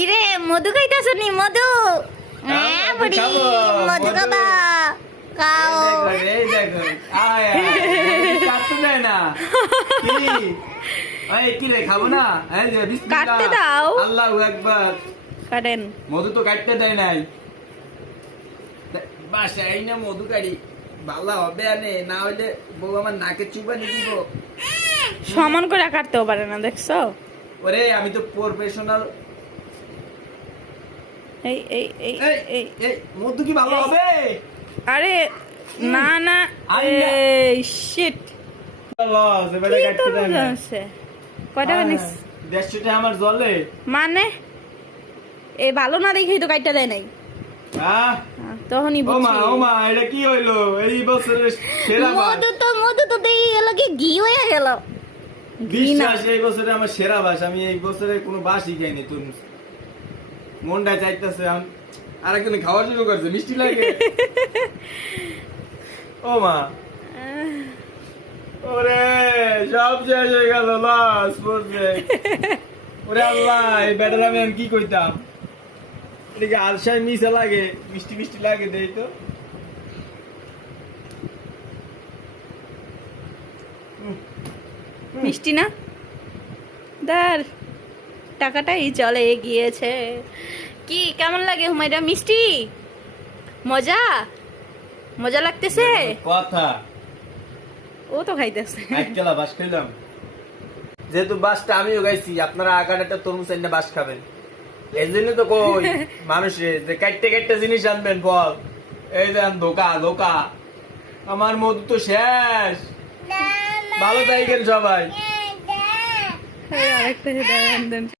কিরে মধু খাইতাছ নি মধু হ্যাঁ বুড়ি মধু খাবা খাও এই দেখো আয় কাটতে দেয় না কি এই কি রে খাবো না এই যে বিসমিল্লাহ কাটতে দাও। আল্লাহু আকবার কাটেন মধু তো কাটতে দেয় নাই বাসায় না মধু কাটি ভালো হবে আনে না হইলে বউ আমার নাকে চুবানি দিব সমান করে কাটতেও পারে না দেখছো ওরে আমি তো প্রফেশনাল এই এই এই এই এই এই মধু কি ভালো হবে আরে না না আরে না। এই শিট লস এবারে কি কাটতে তোর দেয় মজা না আছে কয়টা নিস 150 টাকা আমার জলে মানে এই ভালো না দেখেই তো কাটতে দেয় নাই হ্যাঁ তখনই ও মা বুঝছি এটা কি হইলো এই বছরের সেরা বাস মধু তো দেই এলো কি ঘি হয়ে গেল ঘি না বিশ্বাস এই বছরে আমার সেরা বাস আমি এই বছরে কোনো বাসই খাইনি তোর মনটা চাইতেছে আরেকজন খাওয়ার শুরু করছে মিষ্টি লাগে ও মা ওরে সব শেষ হয়ে গেল লস পড়ছে ওরে আল্লাহ এই ব্যাটার আমি কি কইতাম এদিকে আলসায় মিশা লাগে মিষ্টি মিষ্টি লাগে দেই তো মিষ্টি না দার টাকাটাই চলে গিয়েছে কি কেমন লাগে হুমায়রা মিষ্টি মজা মজা লাগতেছে কথা ও তো খাইতেছে একলা বাস খাইলাম যেহেতু বাসটা আমিও গাইছি আপনারা আগার একটা তরমুজ এনে বাস খাবেন এই জন্য তো কই মানুষে যে কাটতে কাটতে জিনিস আনবেন ফল এই দেন ধোকা ধোকা আমার মধু তো শেষ ভালো থাকেন সবাই আরেকটা দেন